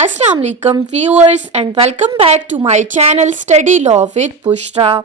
Assalamu alaikum viewers and welcome back to my channel Study Law with Bushra.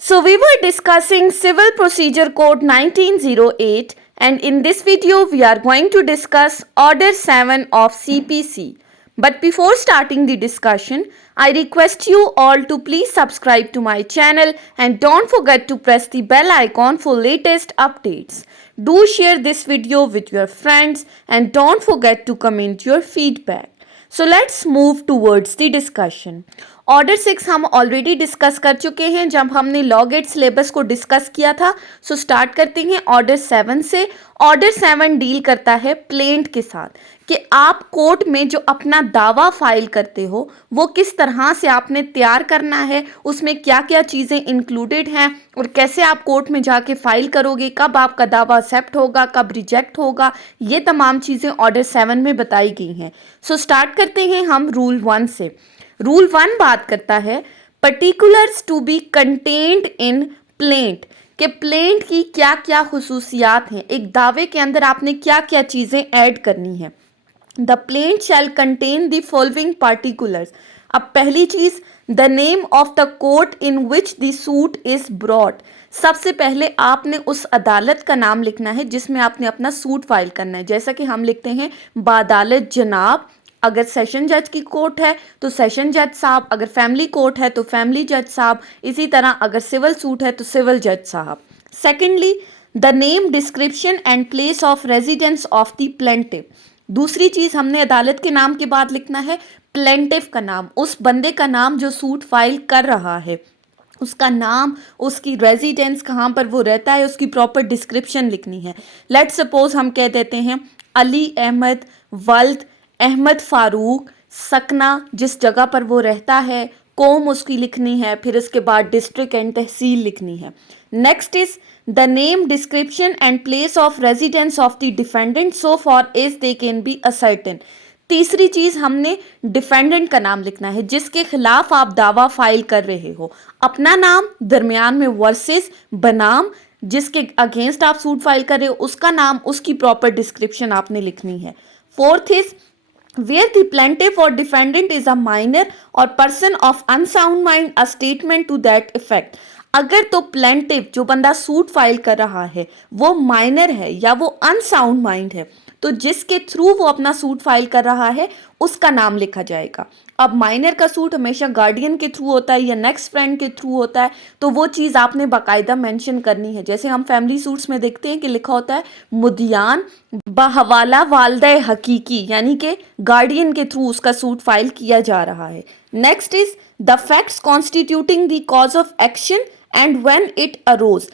So we were discussing Civil Procedure Code 1908 and in this video we are going to discuss Order 7 of CPC. But before starting the discussion, I request you all to please subscribe to my channel and don't forget to press the bell icon for latest updates. Do share this video with your friends and don't forget to comment your feedback. So let's move towards the discussion. Order 6 हम already discuss कर चुके हैं जब हमने law gate syllabus को discuss किया था. So start करते हैं ऑर्डर 7 से. ऑर्डर 7 डील करता है प्लेंट के साथ कि आप कोर्ट में जो अपना दावा फाइल करते हो वो किस तरह से आपने तैयार करना है, उसमें क्या क्या चीज़ें इंक्लूडेड हैं और कैसे आप कोर्ट में जाके फाइल करोगे, कब आपका दावा एक्सेप्ट होगा, कब रिजेक्ट होगा, ये तमाम चीज़ें ऑर्डर 7 में बताई गई हैं. सो स्टार्ट करते हैं हम रूल 1 से. रूल 1 बात करता है particulars to be contained in plaint के प्लेंट की क्या क्या खुसूसियात हैं, एक दावे के अंदर आपने क्या क्या चीज़ें ऐड करनी है. The plaint shall contain the following particulars. अब पहली चीज़, the name of the court in which the suit is brought. सबसे पहले आपने उस अदालत का नाम लिखना है जिसमें आपने अपना सूट फाइल करना है. जैसा कि हम लिखते हैं बादालत जनाब, अगर सेशन जज की कोर्ट है तो सेशन जज साहब, अगर फैमिली कोर्ट है तो फैमिली जज साहब, इसी तरह अगर सिविल सूट है तो सिविल जज साहब. Secondly, the name, description and place of residence of the plaintiff. दूसरी चीज़ हमने अदालत के नाम के बाद लिखना है प्लेंटिव का नाम, उस बंदे का नाम जो सूट फाइल कर रहा है, उसका नाम, उसकी रेजिडेंस, कहाँ पर वो रहता है, उसकी प्रॉपर डिस्क्रिप्शन लिखनी है. लेट सपोज हम कह देते हैं अली अहमद वल्द अहमद फ़ारूक सकना, जिस जगह पर वो रहता है, कौम उसकी लिखनी है, फिर उसके बाद डिस्ट्रिक्ट एंड तहसील लिखनी है. Next is the name, description and place of residence of the defendant so far as they can be ascertain. तीसरी चीज़, हमने डिफेंडेंट का नाम लिखना है जिसके खिलाफ आप दावा फाइल कर रहे हो, अपना नाम, दरमियान में वर्सेस बनाम, जिसके अगेंस्ट आप सूट फाइल कर रहे हो उसका नाम, उसकी प्रॉपर डिस्क्रिप्शन आपने लिखनी है. Fourth is where the plaintiff or defendant is a minor or person of unsound mind, a statement to that effect. अगर तो प्लेंटिव, जो बंदा सूट फाइल कर रहा है, वो माइनर है या वो अनसाउंड माइंड है, तो जिसके थ्रू वो अपना सूट फाइल कर रहा है उसका नाम लिखा जाएगा. अब माइनर का सूट हमेशा गार्डियन के थ्रू होता है या नेक्स्ट फ्रेंड के थ्रू होता है, तो वो चीज़ आपने बाकायदा मेंशन करनी है. जैसे हम फैमिली सूट्स में देखते हैं कि लिखा होता है मुदियान बहवाला वालदा हकीकी, यानी कि गार्डियन के थ्रू उसका सूट फाइल किया जा रहा है. Next is the facts constituting the cause of action and when it arose.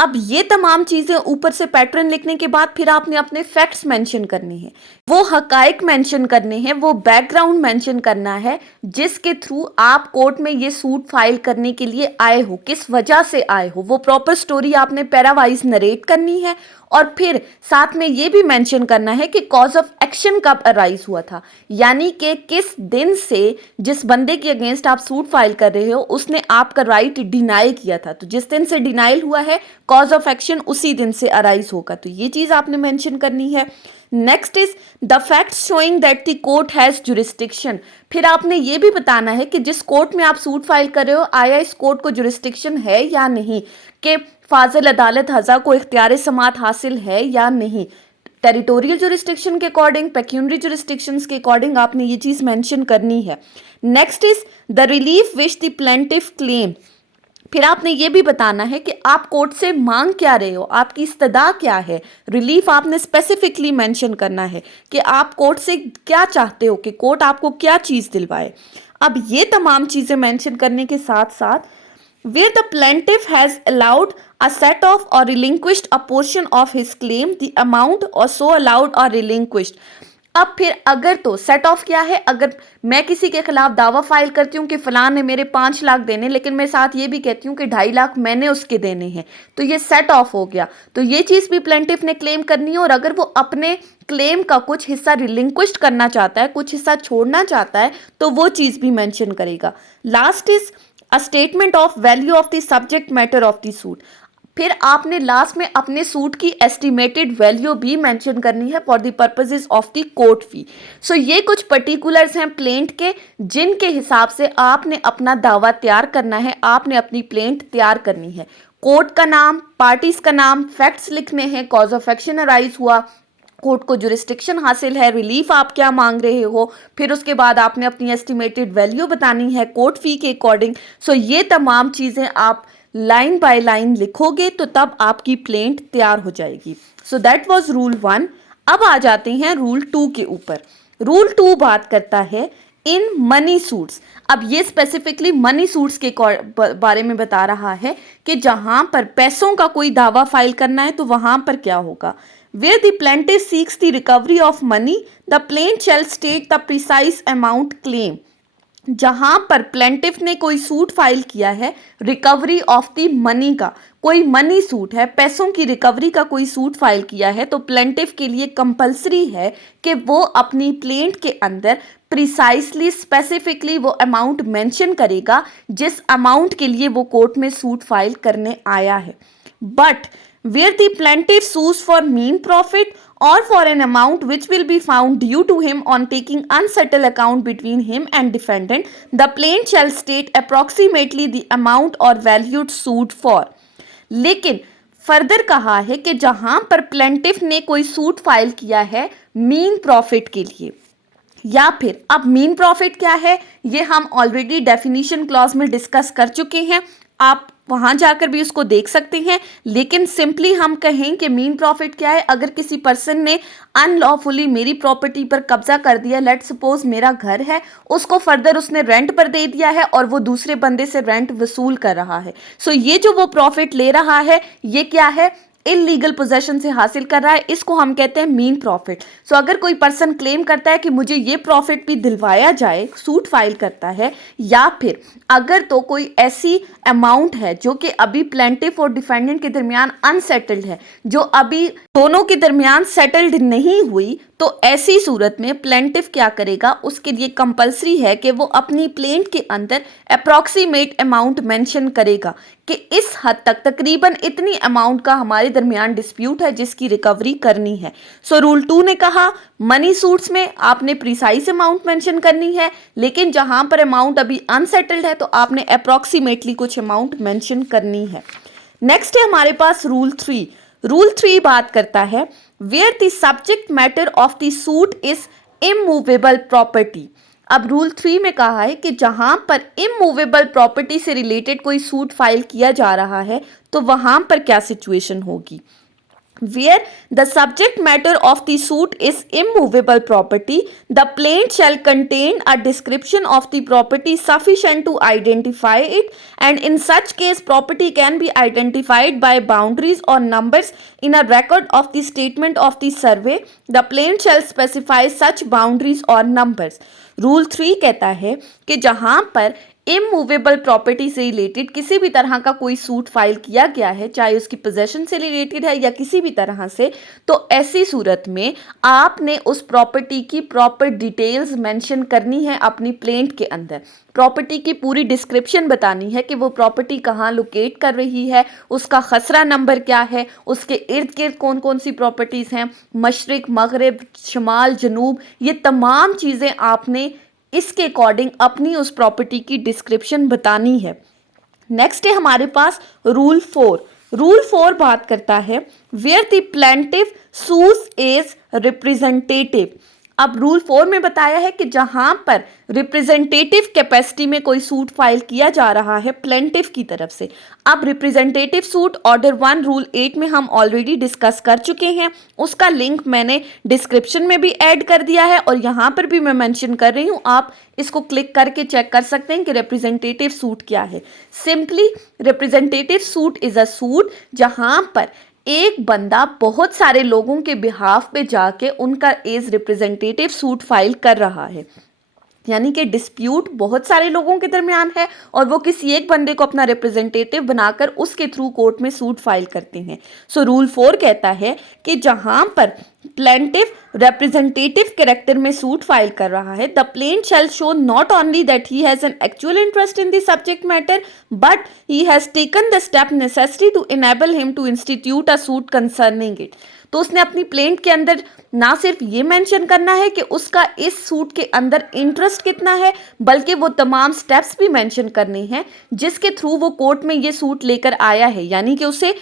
अब ये तमाम चीज़ें ऊपर से पैटर्न लिखने के बाद फिर आपने अपने फैक्ट्स मेंशन करने हैं, वो हकाइक मेंशन करने हैं, वो बैकग्राउंड मेंशन करना है जिसके थ्रू आप कोर्ट में ये सूट फाइल करने के लिए आए हो, किस वजह से आए हो, वो प्रॉपर स्टोरी आपने पैरावाइज नरेट करनी है. और फिर साथ में ये भी मेंशन करना है कि कॉज ऑफ एक्शन कब अराइज हुआ था, यानी कि किस दिन से जिस बंदे के अगेंस्ट आप सूट फाइल कर रहे हो उसने आपका राइट डिनाई किया था, तो जिस दिन से डिनाइल हुआ है कॉज ऑफ एक्शन उसी दिन से अराइज होगा, तो ये चीज़ आपने मेंशन करनी है. Next is the facts showing that the court has jurisdiction. फिर आपने ये भी बताना है कि जिस कोर्ट में आप सूट फाइल कर रहे हो आया इस कोर्ट को जुरिस्डिक्शन है या नहीं, कि फाजिल अदालत हज़ा को इख्तियार समात हासिल है या नहीं. टेरिटोरियल जुरिस्डिक्शन के अकॉर्डिंग, पेक्यूनरी जुरिस्डिक्शंस के अकॉर्डिंग आपने ये चीज़ मेंशन करनी है. Next is the relief which the plaintiff claim. फिर आपने ये भी बताना है कि आप कोर्ट से मांग क्या रहे हो, आपकी इस्तदा क्या है. रिलीफ आपने स्पेसिफिकली मेंशन करना है कि आप कोर्ट से क्या चाहते हो, कि कोर्ट आपको क्या चीज़ दिलवाए. अब ये तमाम चीज़ें मेंशन करने के साथ साथ where the plaintiff has allowed a set off or relinquished a portion of his claim, the amount or so allowed or relinquished. अब फिर अगर तो सेट ऑफ क्या है, अगर मैं किसी के खिलाफ दावा फाइल करती हूँ कि फलां ने मेरे 5 लाख देने, लेकिन मैं साथ ये भी कहती हूँ कि 2.5 लाख मैंने उसके देने हैं, तो ये सेट ऑफ हो गया, तो ये चीज़ भी प्लेंटिफ ने क्लेम करनी है. और अगर वो अपने क्लेम का कुछ हिस्सा रिलिंक्विस्ट करना चाहता है, कुछ हिस्सा छोड़ना चाहता है, तो वो चीज़ भी मेंशन करेगा. Last is a statement of value of the subject matter of the suit. फिर आपने लास्ट में अपने सूट की एस्टिमेटेड वैल्यू भी मेंशन करनी है for the purposes of the court fee. So ये कुछ पर्टिकुलर्स हैं प्लेंट के, जिनके हिसाब से आपने अपना दावा तैयार करना है, आपने अपनी प्लेंट तैयार करनी है। कोर्ट का नाम, पार्टीज का नाम, फैक्ट्स लिखने हैं, कॉज ऑफ एक्शन अराइज हुआ, कोर्ट को जुरिस्डिक्शन हासिल है, रिलीफ आप क्या मांग रहे हो, फिर उसके बाद आपने अपनी एस्टिमेटेड वैल्यू बतानी है कोर्ट फी के अकॉर्डिंग। सो ये तमाम चीज़ें आप लाइन बाय लाइन लिखोगे तो तब आपकी प्लेंट तैयार हो जाएगी। So that was rule 1। अब आ जाते हैं रूल 2 के ऊपर। रूल 2 बात करता है इन मनी सूट्स। अब ये स्पेसिफिकली मनी सूट्स के बारे में बता रहा है कि जहां पर पैसों का कोई दावा फाइल करना है तो वहां पर क्या होगा। Where the plaintiff seeks the recovery of money, the plaintiff shall state the precise amount claim। जहां पर प्लेंटिफ ने कोई सूट फाइल किया है रिकवरी ऑफ द मनी का, कोई मनी सूट है, पैसों की रिकवरी का कोई सूट फाइल किया है, तो प्लेंटिफ के लिए कंपलसरी है कि वो अपनी प्लेंट के अंदर प्रिसाइसली स्पेसिफिकली वो अमाउंट मेंशन करेगा जिस अमाउंट के लिए वो कोर्ट में सूट फाइल करने आया है। But where the plaintiff sues for mean profit or for an amount which will be found due to him on taking unsettled account between him and defendant, the plaintiff shall state approximately the amount or value sued for। लेकिन further कहा है कि जहां पर plaintiff ने कोई suit file किया है मीन प्रॉफिट के लिए, या फिर अब मीन प्रॉफिट क्या है ये हम ऑलरेडी डेफिनेशन क्लॉज में डिस्कस कर चुके हैं, आप वहां जाकर भी उसको देख सकते हैं। लेकिन सिंपली हम कहें कि मीन प्रॉफिट क्या है, अगर किसी पर्सन ने अनलॉफुली मेरी प्रॉपर्टी पर कब्जा कर दिया, लेट सपोज मेरा घर है, उसको फर्दर उसने रेंट पर दे दिया है और वो दूसरे बंदे से रेंट वसूल कर रहा है। सो ये जो वो प्रॉफिट ले रहा है ये क्या है, इलीगल पोजेशन से हासिल कर रहा है, इसको हम कहते हैं मीन प्रॉफिट। सो अगर कोई पर्सन क्लेम करता है कि मुझे ये प्रॉफिट भी दिलवाया जाए, सूट फाइल करता है, या फिर अगर तो कोई ऐसी अमाउंट है जो कि अभी प्लेंटिफ और डिफेंडेंट के दरमियान अनसेटल्ड है, जो अभी दोनों के दरमियान सेटल्ड नहीं हुई, तो ऐसी सूरत में प्लेंटिफ क्या करेगा, उसके लिए कंपलसरी है कि वो अपनी प्लेंट के अंदर अप्रॉक्सीमेट अमाउंट मेंशन करेगा कि इस हद तक तकरीबन इतनी अमाउंट का हमारे दरमियान डिस्प्यूट है जिसकी रिकवरी करनी है। सो रूल 2 ने कहा मनी सूट्स में आपने प्रिसाइज अमाउंट मेंशन करनी है, लेकिन जहां पर अमाउंट अभी अनसेटल्ड है तो आपने अप्रॉक्सीमेटली कुछ अमाउंट मेंशन करनी है। नेक्स्ट है हमारे पास रूल 3। रूल 3 बात करता है where the subject matter of the suit is immovable property. अब रूल 3 में कहा है कि जहां पर इमूवेबल प्रॉपर्टी से रिलेटेड कोई सूट फाइल किया जा रहा है तो वहां पर क्या सिचुएशन होगी। Where the subject matter of the suit is immovable property, the plaint shall contain a description of the property sufficient to identify it, and in such case property can be identified by boundaries or numbers in a record of the statement of the survey. The plaint shall specify such boundaries or numbers। Rule 3 कहता है कि जहां पर immovable property से related किसी भी तरह का कोई सूट फाइल किया गया है, चाहे उसकी पोजेशन से रिलेटेड है या किसी भी तरह से, तो ऐसी सूरत में आपने उस प्रॉपर्टी की प्रॉपर डिटेल्स मेंशन करनी है अपनी प्लेंट के अंदर। प्रॉपर्टी की पूरी डिस्क्रिप्शन बतानी है कि वो प्रॉपर्टी कहाँ लोकेट कर रही है, उसका खसरा नंबर क्या है, उसके इर्द गिर्द कौन कौन सी प्रॉपर्टीज़ हैं, मशरिक, मगरिब, शमाल, जनूब, ये तमाम चीज़ें आपने इसके अकॉर्डिंग अपनी उस प्रॉपर्टी की डिस्क्रिप्शन बतानी है। नेक्स्ट है हमारे पास रूल 4। रूल 4 बात करता है where the plaintiff sues as representative. अब रूल 4 में बताया है कि जहां पर रिप्रेजेंटेटिव कैपेसिटी में कोई सूट फाइल किया जा रहा है प्लेंटिफ की तरफ से। अब रिप्रेजेंटेटिव सूट ऑर्डर 1 रूल 8 में हम ऑलरेडी डिस्कस कर चुके हैं, उसका लिंक मैंने डिस्क्रिप्शन में भी ऐड कर दिया है और यहाँ पर भी मैं मेंशन कर रही हूँ, आप इसको क्लिक करके चेक कर सकते हैं कि रिप्रेजेंटेटिव सूट क्या है। Simply representative suit is a suit जहां पर एक बंदा बहुत सारे लोगों के बिहाफ पे जाके उनका एज रिप्रेजेंटेटिव सूट फाइल कर रहा है, यानी कि डिस्प्यूट बहुत सारे लोगों के दरमियान है और वो किसी एक बंदे को अपना रिप्रेजेंटेटिव बनाकर उसके थ्रू कोर्ट में सूट फाइल करते हैं। सो रूल 4 कहता है कि जहां पर प्लेंटिफ रिप्रेजेंटेटिव कैरेक्टर में सूट फाइल कर रहा है, the plaint shall show not only that he has an actual interest in the subject matter but he has taken the step necessary to enable him to institute a suit concerning it. तो उसने अपनी plaint के अंदर ना सिर्फ ये mention करना है कि उसका इस सूट के अंदर इंटरेस्ट कितना है, बल्कि वो तमाम स्टेप्स भी मेंशन करने हैं जिसके थ्रू वो कोर्ट में ये सूट लेकर आया है, यानी कि उसे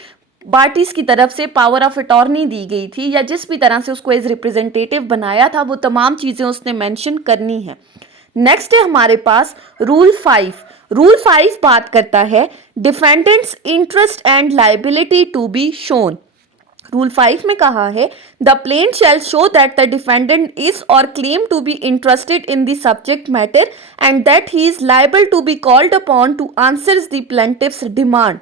पार्टीज की तरफ से पावर ऑफ अटॉर्नी दी गई थी या जिस भी तरह से उसको एज रिप्रेजेंटेटिव बनाया था, वो तमाम चीजें उसने मेंशन करनी है। नेक्स्ट है हमारे पास रूल 5। रूल 5 बात करता है defendants interest and liability to be shown. Rule 5 में कहा है the plaint shall show that the defendant is or claim to be interested in the subject matter and that he is liable to be called upon to answer the plaintiff's demand.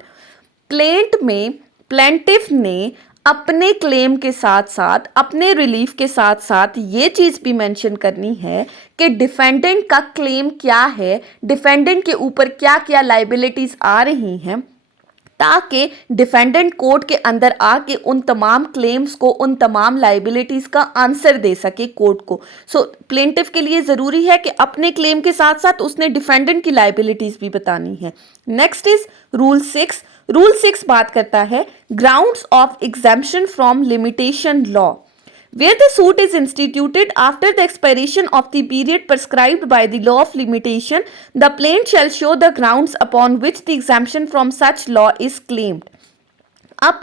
Plaint में plaintiff ने अपने claim के साथ साथ, अपने relief के साथ साथ ये चीज़ भी मेंशन करनी है कि डिफेंडेंट का क्लेम क्या है, डिफेंडेंट के ऊपर क्या क्या लाइबिलिटीज आ रही हैं, ताकि डिफेंडेंट कोर्ट के अंदर आके उन तमाम क्लेम्स को, उन तमाम लाइबिलिटीज का आंसर दे सके कोर्ट को। सो प्लेंटिफ के लिए ज़रूरी है कि अपने क्लेम के साथ साथ उसने डिफेंडेंट की लाइबिलिटीज भी बतानी है। Next is rule 6। रूल 6 बात करता है grounds of exemption from limitation law. Where the suit is instituted after the expiration of the period prescribed by the law of limitation, the plaintiff shall show the grounds upon which the exemption from such law is claimed. अब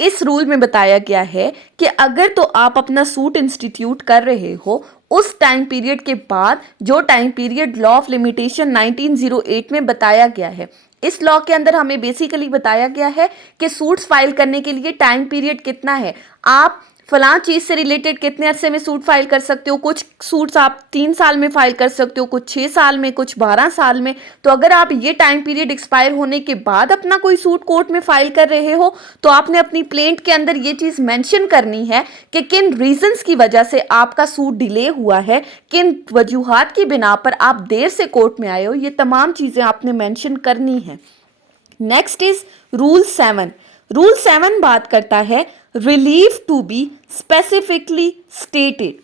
इस rule में बताया गया है कि अगर तो आप अपना सूट इंस्टीट्यूट कर रहे हो उस टाइम पीरियड के बाद, जो time period law of limitation 1908 में बताया गया है, इस लॉ के अंदर हमें बेसिकली बताया गया है कि सूट्स फाइल करने के लिए टाइम पीरियड कितना है, आप फलां चीज़ से रिलेटेड कितने अरसे में सूट फाइल कर सकते हो। कुछ सूट्स आप 3 साल में फाइल कर सकते हो, कुछ 6 साल में, कुछ 12 साल में। तो अगर आप ये टाइम पीरियड एक्सपायर होने के बाद अपना कोई सूट कोर्ट में फाइल कर रहे हो तो आपने अपनी प्लेंट के अंदर ये चीज़ मेंशन करनी है कि किन रीजंस की वजह से आपका सूट डिले हुआ है, किन वजूहात की बिना पर आप देर से कोर्ट में आए हो, ये तमाम चीज़ें आपने मेंशन करनी है। Next is rule 7। रूल 7 बात करता है relief to be specifically stated.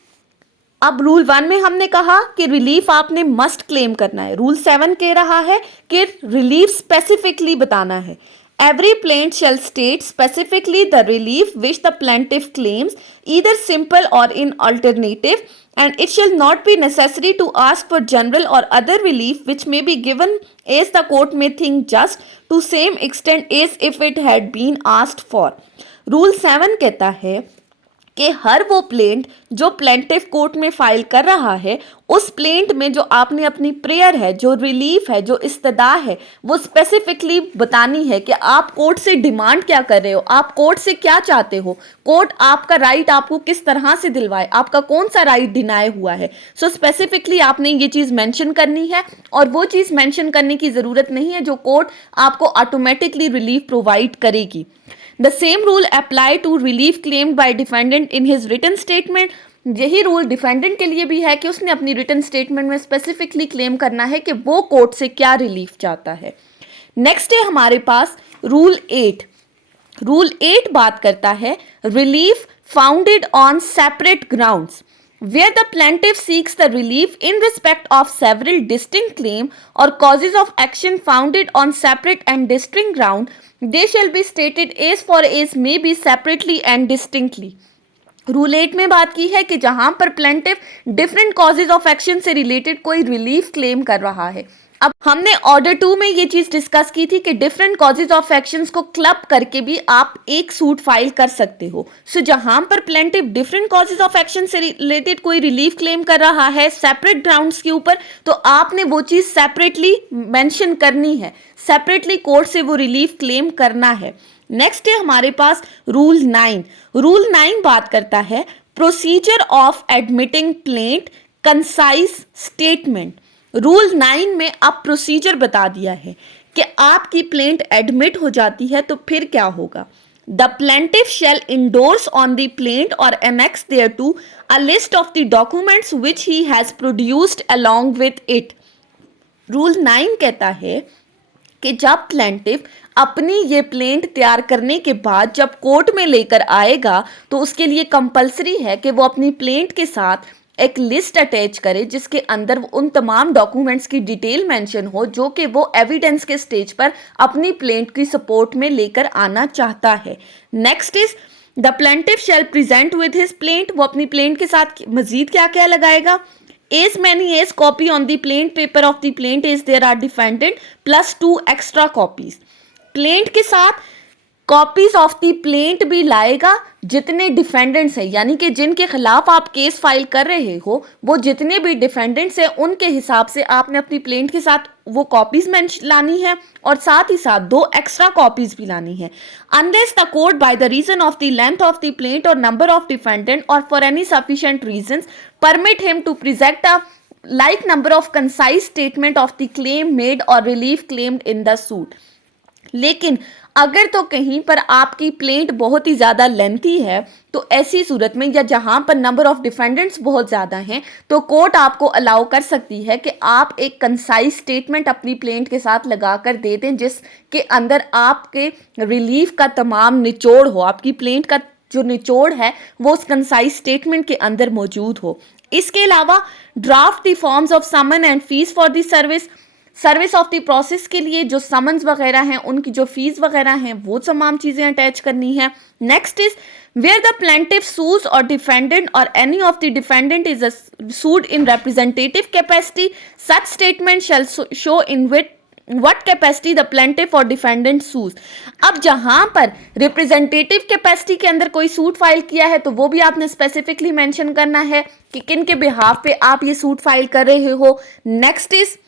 अब रूल 1 में हमने कहा कि रिलीफ आपने मस्ट क्लेम करना है, रूल 7 कह रहा है कि रिलीफ स्पेसिफिकली बताना है। Every plaint shall state specifically the relief which the plaintiff claims either simple or in alternative, and it shall not be necessary to ask for general or other relief which may be given as the court may think just to same extent as if it had been asked for. Rule 7 कहता है कि हर वो plaint जो plaintiff court में file कर रहा है, उस प्लेंट में जो आपने अपनी प्रेयर है, जो रिलीफ है, जो इस्तदा है, वो स्पेसिफिकली बतानी है कि आप कोर्ट से डिमांड क्या कर रहे हो, आप कोर्ट से क्या चाहते हो, कोर्ट आपका राइट आपको किस तरह से दिलवाए, आपका कौन सा राइट डिनाई हुआ है। सो स्पेसिफिकली आपने ये चीज़ मेंशन करनी है और वो चीज़ मेंशन करने की ज़रूरत नहीं है जो कोर्ट आपको ऑटोमेटिकली रिलीफ प्रोवाइड करेगी। The same rule apply to relief claimed by defendant in his written statement. यही रूल डिफेंडेंट के लिए भी है कि उसने अपनी रिटन स्टेटमेंट में स्पेसिफिकली क्लेम करना है कि वो कोर्ट से क्या रिलीफ चाहता है। नेक्स्ट है हमारे पास रूल 8। रूल 8 बात करता है relief founded on separate grounds. Where the plaintiff seeks the relief in respect of several distinct claims or causes of action founded on separate and distinct ground, they shall be stated as far as may be separately and distinctly. Rule 8 में बात की है कि जहां पर plaintiff different causes of action से related कोई relief claim कर रहा है। अब हमने ऑर्डर 2 में ये चीज डिस्कस की थी कि डिफरेंट कॉजेज ऑफ एक्शंस को क्लब करके भी आप एक सूट फाइल कर सकते हो। सो जहां पर plaintiff different causes of action से रिलेटेड कोई रिलीफ क्लेम कर रहा है सेपरेट ग्राउंड्स के ऊपर, तो आपने वो चीज सेपरेटली मेंशन करनी है, सेपरेटली कोर्ट से वो रिलीफ क्लेम करना है। नेक्स्ट है हमारे पास रूल 9। रूल 9 बात करता है procedure of admitting plaint concise statement. Rule 9 में अब प्रोसीजर बता दिया है कि आपकी प्लेंट एडमिट हो जाती है तो फिर क्या होगा। The plaintiff shall endorse on the plaint or annex thereto a list of the documents which he has produced along with it. Rule 9 कहता है कि जब प्लेंटिफ अपनी ये प्लेंट तैयार करने के बाद जब कोर्ट में लेकर आएगा तो उसके लिए कंपलसरी है कि वो अपनी प्लेंट के साथ एक लिस्ट अटैच करे जिसके अंदर उन तमाम डॉक्यूमेंट्स की डिटेल मेंशन हो जो कि वो एविडेंस के स्टेज पर अपनी प्लेंट की सपोर्ट में लेकर आना चाहता है। Next is the plaintiff shall present with his plaint. वो अपनी प्लेंट के साथ मजीद क्या क्या लगाएगा? as many as copy on the plaint paper of the plaint as there are defendant plus 2 extra copies। Plaint के साथ कॉपीज ऑफ द प्लेंट भी लाएगा जितने डिफेंडेंट्स हैं, यानी कि जिनके खिलाफ आप केस फाइल कर रहे हो वो जितने भी डिफेंडेंट्स हैं उनके हिसाब से आपने अपनी प्लेंट के साथ वो कॉपीज लानी है और साथ ही साथ 2 एक्स्ट्रा कॉपीज भी लानी है। Unless the court by the reason of the length of the plaint और नंबर ऑफ डिफेंडेंट और for any sufficient reasons permit him to present a like number of concise statement of the claim made or relief claimed in the suit। लेकिन अगर तो कहीं पर आपकी plaint बहुत ही ज़्यादा लेंथी है तो ऐसी सूरत में या जहां पर नंबर ऑफ डिफेंडेंट्स बहुत ज़्यादा हैं तो कोर्ट आपको अलाउ कर सकती है कि आप एक कंसाइज स्टेटमेंट अपनी प्लेंट के साथ लगा कर दे दें जिसके अंदर आपके रिलीफ का तमाम निचोड़ हो, आपकी प्लेंट का जो निचोड़ है वो उस कंसाइज स्टेटमेंट के अंदर मौजूद हो। इसके अलावा draft the forms of summon and fees for the service of the process के लिए जो समन्स वगैरह हैं उनकी जो फीस वगैरह हैं वो तमाम चीज़ें अटैच करनी है। Next is where the plaintiff sues or defendant or any of the defendant is sued in representative capacity such statement shall show in what capacity the plaintiff or defendant sues. अब जहां पर representative capacity के अंदर कोई suit file किया है तो वो भी आपने स्पेसिफिकली मेंशन करना है कि किन के बिहाफ पे आप ये सूट फाइल कर रहे हो। Next is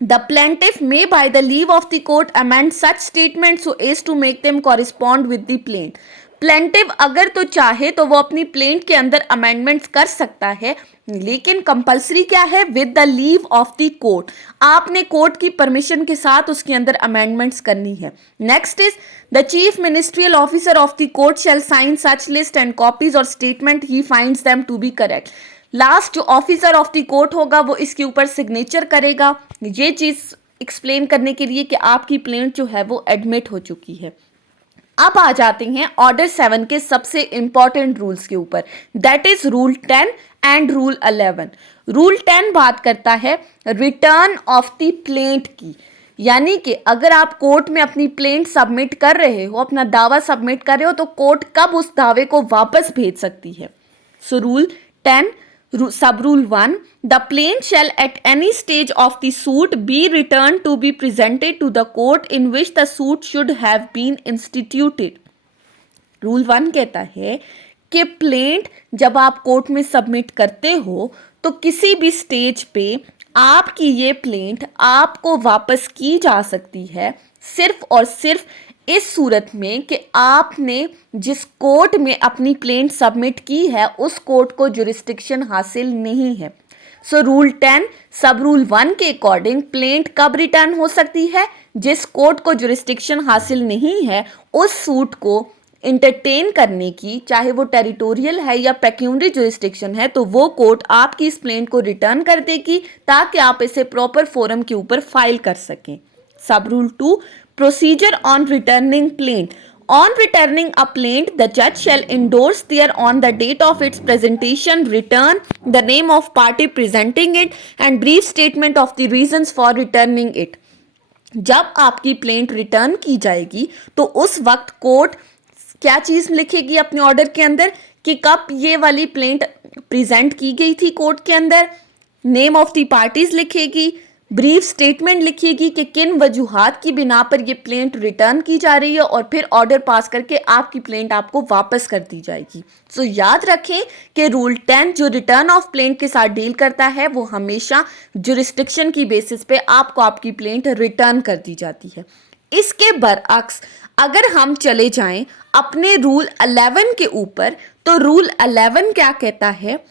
the plaintiff may by the leave of the court amend such statements so as to make them correspond with the plaint। Plaintiff अगर तो चाहे तो वो अपनी प्लेंट के अंदर अमेंडमेंट्स कर सकता है लेकिन कंपलसरी क्या है? With the leave of the court. आपने कोर्ट की परमिशन के साथ उसके अंदर अमेंडमेंट्स करनी है। Next is the chief ministerial officer of the court shall sign such list and copies or statement he finds them to be correct. Last जो officer of the court होगा वो इसके ऊपर सिग्नेचर करेगा, ये चीज़ एक्सप्लेन करने के लिए कि आपकी प्लेंट जो है वो एडमिट हो चुकी है। अब आ जाते हैं ऑर्डर 7 के सबसे इंपॉर्टेंट रूल्स के ऊपर, that is rule 10 and rule 11। Rule 10 बात करता है रिटर्न ऑफ द प्लेंट की, यानी कि अगर आप कोर्ट में अपनी प्लेंट सबमिट कर रहे हो, अपना दावा सबमिट कर रहे हो तो कोर्ट कब उस दावे को वापस भेज सकती है। So rule 10 sub rule 1 the plaint shall at any stage of the suit be returned to be presented to the court in which the suit should have been instituted। Rule 1 कहता है कि प्लेंट जब आप court में submit करते हो तो किसी भी स्टेज पे आपकी ये प्लेंट आपको वापस की जा सकती है सिर्फ और सिर्फ इस सूरत में कि आपने जिस कोर्ट में अपनी प्लेंट सबमिट की है उस कोर्ट को जुरिस्डिक्शन हासिल नहीं है। सो रूल 10 सब रूल 1 के अकॉर्डिंग प्लेंट कब रिटर्न हो सकती है? जिस कोर्ट को जुरिस्डिक्शन हासिल नहीं है उस सूट को इंटरटेन करने की, चाहे वो टेरिटोरियल है या पेक्यूनरी जुरिस्डिक्शन है, तो वो कोर्ट आपकी इस प्लेंट को रिटर्न कर देगी ताकि आप इसे प्रॉपर फोरम के ऊपर फाइल कर सकें। सब rule 2 Procedure on returning plaint। On returning a plaint, the judge shall endorse there on the date of its presentation, return, the name of party presenting it, and brief statement of the reasons for returning it। जब आपकी plaint return की जाएगी तो उस वक्त court क्या चीज़ लिखेगी अपने order के अंदर कि कब ये वाली प्लेंट प्रेजेंट की गई थी कोर्ट के अंदर, नेम ऑफ द पार्टीज लिखेगी, ब्रीफ स्टेटमेंट लिखिएगी कि किन वजूहात की बिना पर ये प्लेंट रिटर्न की जा रही है और फिर ऑर्डर पास करके आपकी प्लेंट आपको वापस कर दी जाएगी। सो याद रखें कि रूल 10 जो रिटर्न ऑफ प्लेंट के साथ डील करता है वो हमेशा जुरिस्डिक्शन की बेसिस पे आपको आपकी प्लेंट रिटर्न कर दी जाती है। इसके बरअक्स अगर हम चले जाएं अपने रूल 11 के ऊपर तो रूल 11 क्या कहता है?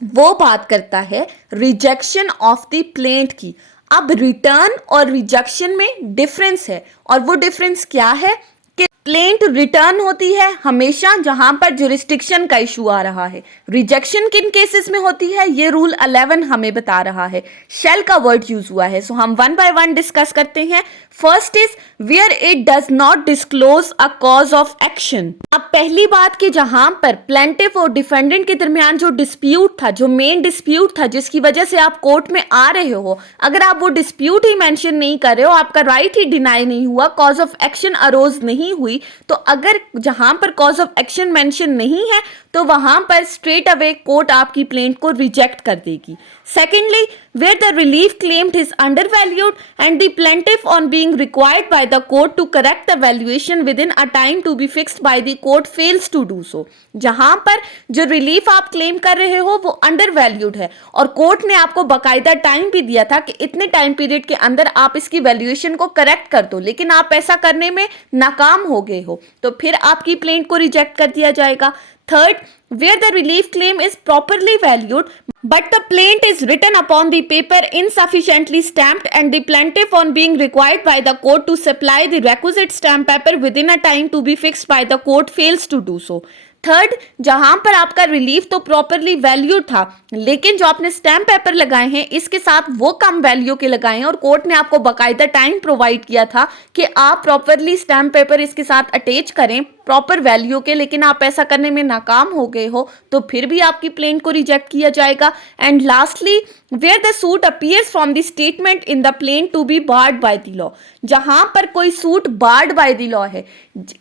वो बात करता है रिजेक्शन ऑफ द प्लेंट की। अब रिटर्न और रिजेक्शन में डिफरेंस है और वो डिफरेंस क्या है कि प्लेंट रिटर्न होती है हमेशा जहां पर जुरिस्डिक्शन का इशू आ रहा है। रिजेक्शन किन केसेस में होती है ये रूल 11 हमें बता रहा है। शेल का वर्ड यूज हुआ है, सो हम वन बाय वन डिस्कस करते हैं। First is where it does not disclose a cause of action. अब पहली बात कि जहां पर प्लेंटिफ और डिफेंडेंट के दरमियान जो डिस्प्यूट था, जो मेन डिस्प्यूट था जिसकी वजह से आप कोर्ट में आ रहे हो, अगर आप वो डिस्प्यूट ही मेंशन नहीं कर रहे हो, आपका राइट ही डिनाई नहीं हुआ, कॉज ऑफ एक्शन अरोज नहीं हुई, तो अगर जहां पर कॉज ऑफ एक्शन मेंशन नहीं है तो वहां पर स्ट्रेट अवे कोर्ट आपकी प्लेंट को रिजेक्ट कर देगी। Secondly, where the relief claimed is undervalued and the plaintiff on being required by the court to correct the valuation within a time to be fixed by the court fails to do so। जहां पर जो relief आप claim कर रहे हो वो undervalued है और कोर्ट ने आपको बकायदा टाइम भी दिया था कि इतने टाइम पीरियड के अंदर आप इसकी वैल्यूएशन को करेक्ट कर दो, लेकिन आप ऐसा करने में नाकाम हो गए हो, तो फिर आपकी प्लेंट को रिजेक्ट कर दिया जाएगा। Third, where the relief claim is properly valued but the plaint is written upon the paper insufficiently stamped and the plaintiff on being required by the court to supply the requisite stamp paper within a time to be fixed by the court fails to do so। Third, जहां पर आपका relief तो properly valued था लेकिन जो आपने stamp paper लगाए हैं इसके साथ वो कम वैल्यू के लगाए हैं और कोर्ट ने आपको बकायदा टाइम प्रोवाइड किया था कि आप प्रॉपरली स्टैम्प पेपर इसके साथ अटैच करें प्रॉपर वैल्यू के, लेकिन आप ऐसा करने में नाकाम हो गए हो तो फिर भी आपकी प्लेंट को रिजेक्ट किया जाएगा। And lastly, where the suit appears from the statement in the plaint to be barred by the law. जहां पर कोई suit barred by the law है,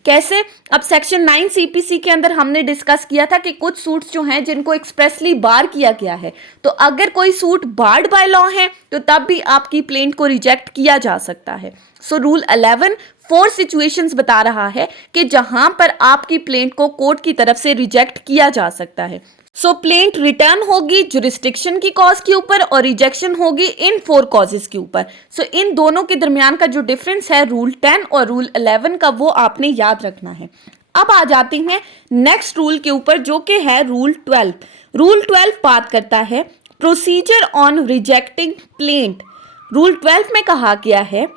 कैसे? अब सेक्शन 9 सीपीसी के अंदर हमने डिस्कस किया था कि कुछ सूट्स जो हैं जिनको एक्सप्रेसली बार किया गया है, तो अगर कोई सूट बार्ड बाय लॉ है तो तब भी आपकी प्लेंट को रिजेक्ट किया जा सकता है। सो रूल 11 4 सिचुएशंस बता रहा है कि जहां पर आपकी प्लेंट को कोर्ट की तरफ से रिजेक्ट किया जा सकता है। सो प्लेंट रिटर्न होगी जुरिस्डिक्शन की कॉज के ऊपर और रिजेक्शन होगी इन 4 कॉजेस के ऊपर। सो इन दोनों के दरमियान का जो डिफरेंस है रूल 10 और रूल 11 का, वो आपने याद रखना है। अब आ जाते हैं नेक्स्ट रूल के ऊपर जो कि है रूल 12। रूल 12 बात करता है procedure on rejecting plaint. Rule 12 में कहा गया है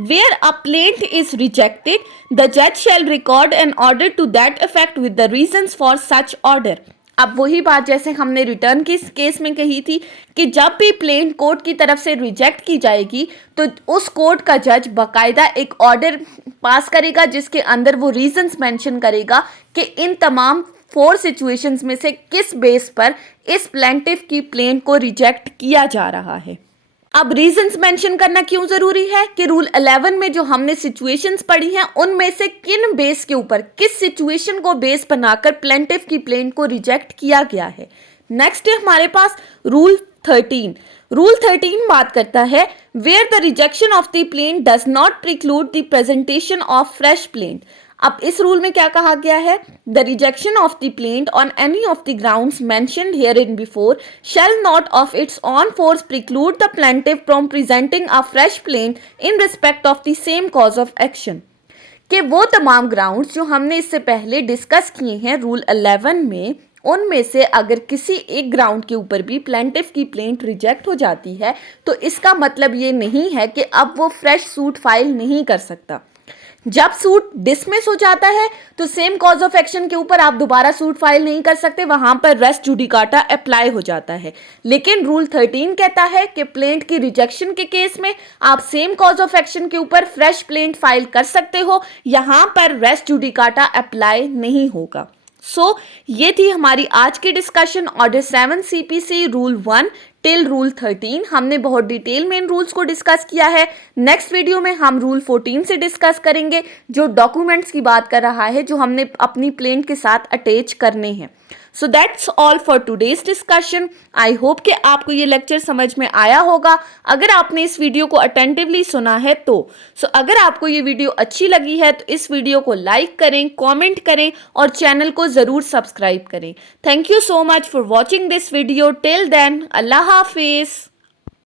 where a plaint is rejected, the judge shall record an order to that effect with the reasons for such order। अब वही बात जैसे हमने रिटर्न के केस में कही थी कि जब भी प्लेंट कोर्ट की तरफ से रिजेक्ट की जाएगी तो उस कोर्ट का जज बाकायदा एक ऑर्डर पास करेगा जिसके अंदर वो रीजंस मेंशन करेगा कि इन तमाम 4 सिचुएशंस में से किस बेस पर इस प्लेंटिफ की प्लेंट को रिजेक्ट किया जा रहा है। अब रीजंस मेंशन करना क्यों जरूरी है कि रूल 11 में जो हमने सिचुएशंस पढ़ी हैं उनमें से किन बेस के ऊपर, किस सिचुएशन को बेस बनाकर प्लेंटिफ की प्लेंट को रिजेक्ट किया गया है। नेक्स्ट है हमारे पास रूल 13। रूल 13 बात करता है where the rejection of the plaint does not preclude the presentation of fresh plaint. अब इस रूल में क्या कहा गया है? The rejection of the plaint on any of the grounds mentioned herein before shall not of its own force preclude the plaintiff from presenting a fresh plaint in respect of the same cause of action. कि वो तमाम grounds जो हमने इससे पहले discuss किए हैं rule 11 में, उनमें से अगर किसी एक ग्राउंड के ऊपर भी प्लेंटिफ की प्लेंट रिजेक्ट हो जाती है तो इसका मतलब ये नहीं है कि अब वो फ्रेश सूट फाइल नहीं कर सकता। जब सूट डिसमिस हो जाता है तो सेम कॉज ऑफ एक्शन के ऊपर आप दोबारा सूट फाइल नहीं कर सकते, वहां पर रेस जुडिकाटा अप्लाई हो जाता है। लेकिन रूल 13 कहता है कि प्लेंट की रिजेक्शन के केस में आप सेम कॉज ऑफ एक्शन के ऊपर फ्रेश प्लेंट फाइल कर सकते हो, यहां पर रेस जुडिकाटा अप्लाई नहीं होगा। ये थी हमारी आज की discussion order 7 CPC rule 1 till rule 13। हमने बहुत डिटेल में इन रूल्स को डिस्कस किया है। नेक्स्ट वीडियो में हम रूल 14 से डिस्कस करेंगे जो डॉक्यूमेंट्स की बात कर रहा है जो हमने अपनी प्लेंट के साथ अटैच करने हैं। So that's all for today's discussion. I hope कि आपको ये लेक्चर समझ में आया होगा अगर आपने इस वीडियो को अटेंटिवली सुना है तो। अगर आपको ये वीडियो अच्छी लगी है तो इस वीडियो को लाइक करें, कमेंट करें और चैनल को ज़रूर सब्सक्राइब करें। Thank you so much for watching this video. Till then, अल्लाह हाफिज़।